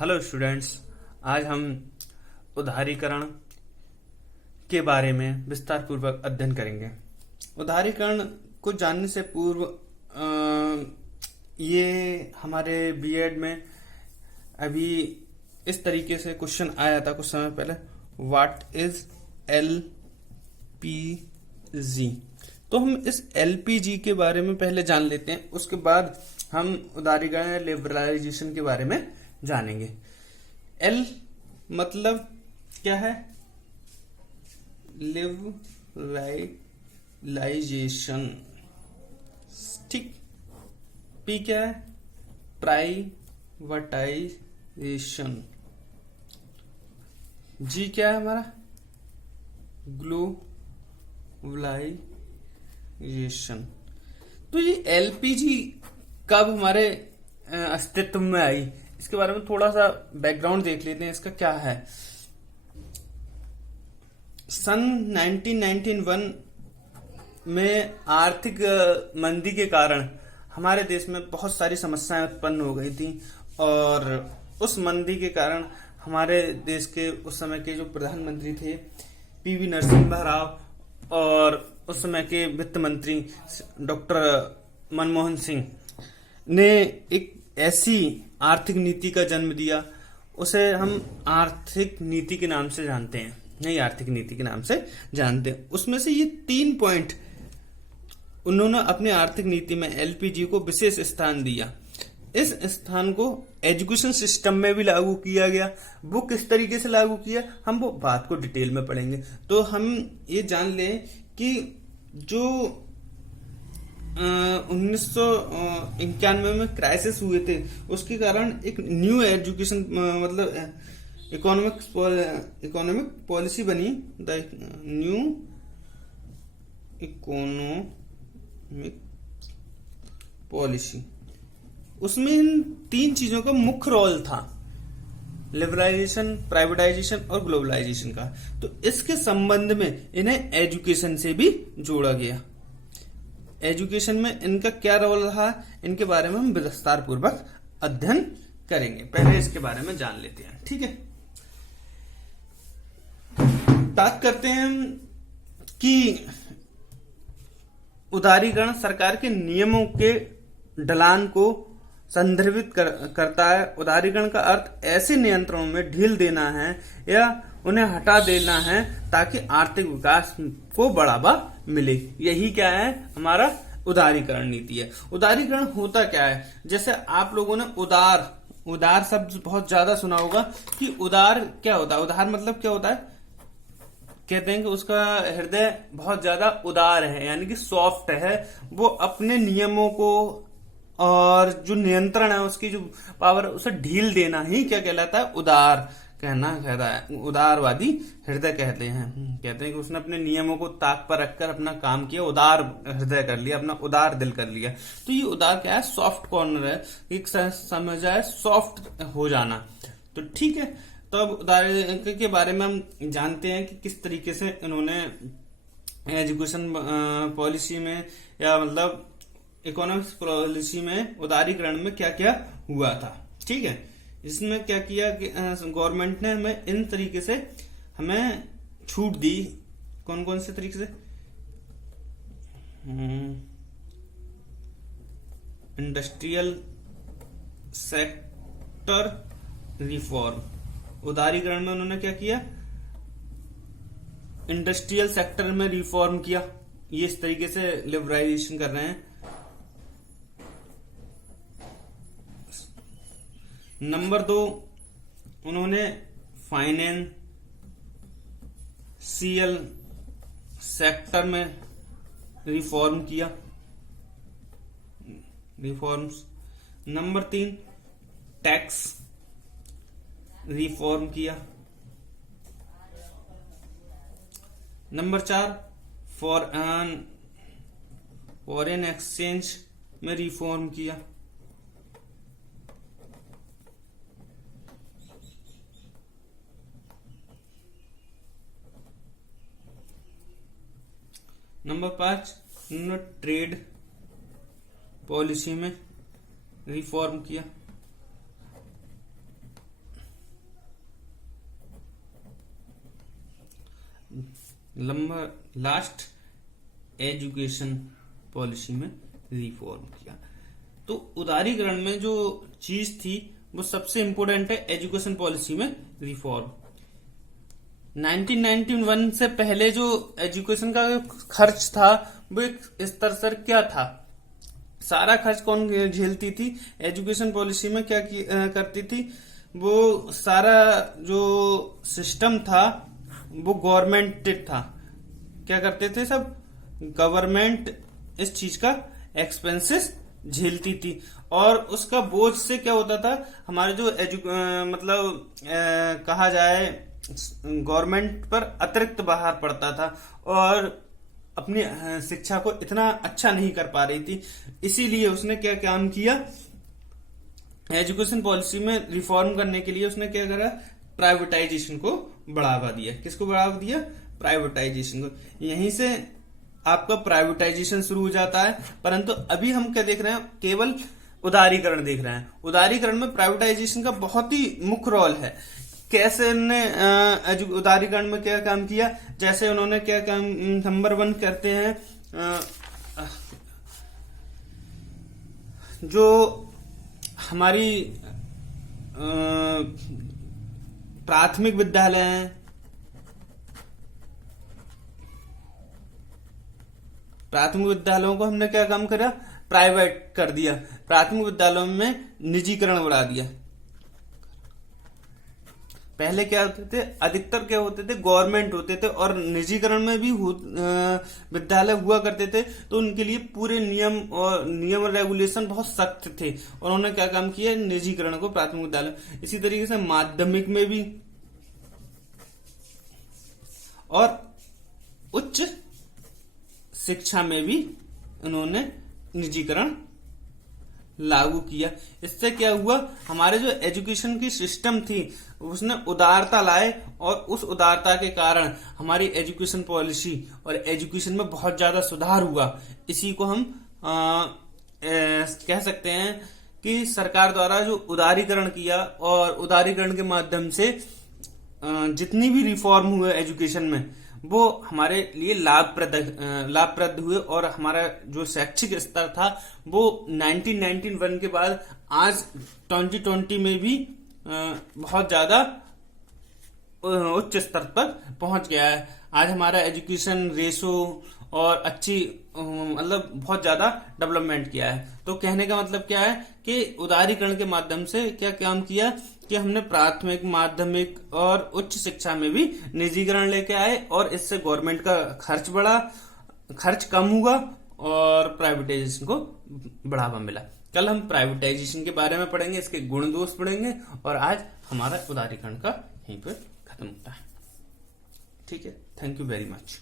Hello students. आज हम उदारीकरण के बारे में विस्तार पूर्वक अध्ययन करेंगे। उदारीकरण को जानने से पूर्व ये हमारे बीएड में अभी इस तरीके से क्वेश्चन आया था कुछ समय पहले, व्हाट इज एलपीजी। तो हम इस एलपीजी के बारे में पहले जान लेते हैं, उसके बाद हम उदारीकरण या लिबरलाइजेशन के बारे में जानेंगे। एल मतलब क्या है? लिबरलाइजेशन, ठीक। पी क्या है? प्राइवेटाइजेशन। जी क्या है हमारा? ग्लोबलाइजेशन। तो ये एलपीजी कब हमारे अस्तित्व में आई, इसके बारे में थोड़ा सा बैकग्राउंड देख लेते हैं। इसका क्या है? सन 1991 में आर्थिक मंदी के कारण हमारे देश में बहुत सारी समस्याएं उत्पन्न हो गई थी, और उस मंदी के कारण हमारे देश के उस समय के जो प्रधानमंत्री थे पीवी नरसिम्हा राव, और उस समय के वित्त मंत्री डॉक्टर मनमोहन सिंह ने एक ऐसी आर्थिक नीति का जन्म दिया, उसे हम आर्थिक नीति के नाम से जानते हैं, नई आर्थिक नीति के नाम से जानते हैं। उसमें से ये 3 पॉइंट उन्होंने अपनी आर्थिक नीति में एलपीजी को विशेष स्थान दिया। इस स्थान को एजुकेशन सिस्टम में भी लागू किया गया। वो किस तरीके से लागू किया, हम वो बात को डिटेल में पढ़ेंगे। तो हम ये जान लें कि जो 1991 में क्राइसिस हुए थे, उसके कारण एक न्यू एजुकेशन मतलब इकोनॉमिक पॉलिसी बनी, द न्यू इकोनॉमिक पॉलिसी। उसमें इन 3 चीजों का मुख्य रोल था, लिबरलाइजेशन, प्राइवेटाइजेशन और ग्लोबलाइजेशन का। तो इसके संबंध में इन्हें एजुकेशन से भी जोड़ा गया। एजुकेशन में इनका क्या रोल रहा, इनके बारे में हम विस्तार पूर्वक अध्ययन करेंगे। पहले इसके बारे में जान लेते हैं, ठीक है। बात करते हैं कि उदारीकरण सरकार के नियमों के ढलान को संदर्भित करता है। उदारीकरण का अर्थ ऐसे नियंत्रणों में ढील देना है या उन्हें हटा देना है ताकि आर्थिक विकास को बढ़ावा मिले। यही क्या है? हमारा उदारीकरण नीति है। उदारीकरण होता क्या है? जैसे आप लोगों ने उदार शब्द बहुत ज्यादा सुना होगा कि उदार क्या होता है। उदार मतलब क्या होता है? कहते हैं कि उसका हृदय बहुत ज्यादा उदार है, यानी कि सॉफ्ट है। वो अपने नियमों को और जो नियंत्रण है उसकी जो पावर है उसे ढील देना ही क्या कहलाता है? उदार कहता है। उदारवादी हृदय कहते हैं कि उसने अपने नियमों को ताक पर रखकर अपना काम किया, उदार हृदय कर लिया, अपना उदार दिल कर लिया। तो ये उदार क्या है? सॉफ्ट कॉर्नर है, एक समझ आए सॉफ्ट हो जाना। तो ठीक है, तो अब उदारीकरण के बारे में हम जानते हैं कि किस तरीके से इन्होंने एजुकेशन पॉलिसी में या मतलब इकोनॉमिक्स पॉलिसी में उदारीकरण में क्या क्या हुआ था, ठीक है। इसमें क्या किया कि गवर्नमेंट ने हमें इन तरीके से हमें छूट दी। कौन कौन से तरीके से? Industrial sector reform. उदारीकरण में उन्होंने क्या किया? इंडस्ट्रियल सेक्टर में रिफॉर्म किया। ये इस तरीके से लिबरलाइजेशन कर रहे हैं। नंबर 2, उन्होंने फाइनेंशियल सेक्टर में रिफॉर्म किया, रिफॉर्म्स। नंबर 3, टैक्स रिफॉर्म किया। नंबर 4, फॉरेन एक्सचेंज में रिफॉर्म किया। नंबर 5, उन्होंने ट्रेड पॉलिसी में रिफॉर्म किया। लास्ट एजुकेशन पॉलिसी में रिफॉर्म किया। तो उदारीकरण में जो चीज थी वो सबसे इंपोर्टेंट है एजुकेशन पॉलिसी में रिफॉर्म। 1991 से पहले जो एजुकेशन का खर्च था वो एक स्तर से क्या था, सारा खर्च कौन झेलती थी? एजुकेशन पॉलिसी में क्या करती थी, वो सारा जो सिस्टम था वो गवर्नमेंट था। क्या करते थे सब? गवर्नमेंट इस चीज का एक्सपेंसेस झेलती थी और उसका बोझ से क्या होता था, हमारे जो कहा जाए गवर्नमेंट पर अतिरिक्त भार पड़ता था और अपनी शिक्षा को इतना अच्छा नहीं कर पा रही थी। इसीलिए उसने क्या काम किया, एजुकेशन पॉलिसी में रिफॉर्म करने के लिए उसने क्या करा, प्राइवेटाइजेशन को बढ़ावा दिया। किसको बढ़ावा दिया? प्राइवेटाइजेशन को। यहीं से आपका प्राइवेटाइजेशन शुरू हो जाता है। परंतु अभी हम क्या देख रहे हैं, केवल उदारीकरण देख रहे हैं। उदारीकरण में प्राइवेटाइजेशन का बहुत ही मुख्य रोल है। कैसे उन्होंने उदारीकरण में क्या काम किया, जैसे उन्होंने क्या काम, नंबर 1 करते हैं, जो हमारी प्राथमिक विद्यालय हैं, प्राथमिक विद्यालयों को हमने क्या काम करा, प्राइवेट कर दिया। प्राथमिक विद्यालयों में निजीकरण बढ़ा दिया। पहले क्या होते थे, अधिकतर क्या होते थे, गवर्नमेंट होते थे और निजीकरण में भी विद्यालय हुआ करते थे, तो उनके लिए पूरे नियम और रेगुलेशन बहुत सख्त थे और उन्होंने क्या काम किया, निजीकरण को प्राथमिक विद्यालय। इसी तरीके से माध्यमिक में भी और उच्च शिक्षा में भी उन्होंने निजीकरण लागू किया। इससे क्या हुआ, हमारे जो एजुकेशन की सिस्टम थी उसने उदारता लाए और उस उदारता के कारण हमारी एजुकेशन पॉलिसी और एजुकेशन में बहुत ज्यादा सुधार हुआ। इसी को हम कह सकते हैं कि सरकार द्वारा जो उदारीकरण किया और उदारीकरण के माध्यम से जितनी भी रिफॉर्म हुए एजुकेशन में वो हमारे लिए लाभप्रद हुए और हमारा जो शैक्षिक स्तर था वो 1991 के बाद आज 2020 में भी बहुत ज्यादा उच्च स्तर पर पहुंच गया है। आज हमारा एजुकेशन रेशो और अच्छी बहुत ज्यादा डेवलपमेंट किया है। तो कहने का मतलब क्या है कि उदारीकरण के माध्यम से क्या काम किया कि हमने प्राथमिक, माध्यमिक और उच्च शिक्षा में भी निजीकरण लेके आए और इससे गवर्नमेंट का खर्च कम हुआ और प्राइवेटाइजेशन को बढ़ावा मिला। कल हम प्राइवेटाइजेशन के बारे में पढ़ेंगे, इसके गुण दोष पढ़ेंगे और आज हमारा उदारीकरण का यहीं पर खत्म होता है। ठीक है, थैंक यू वेरी मच।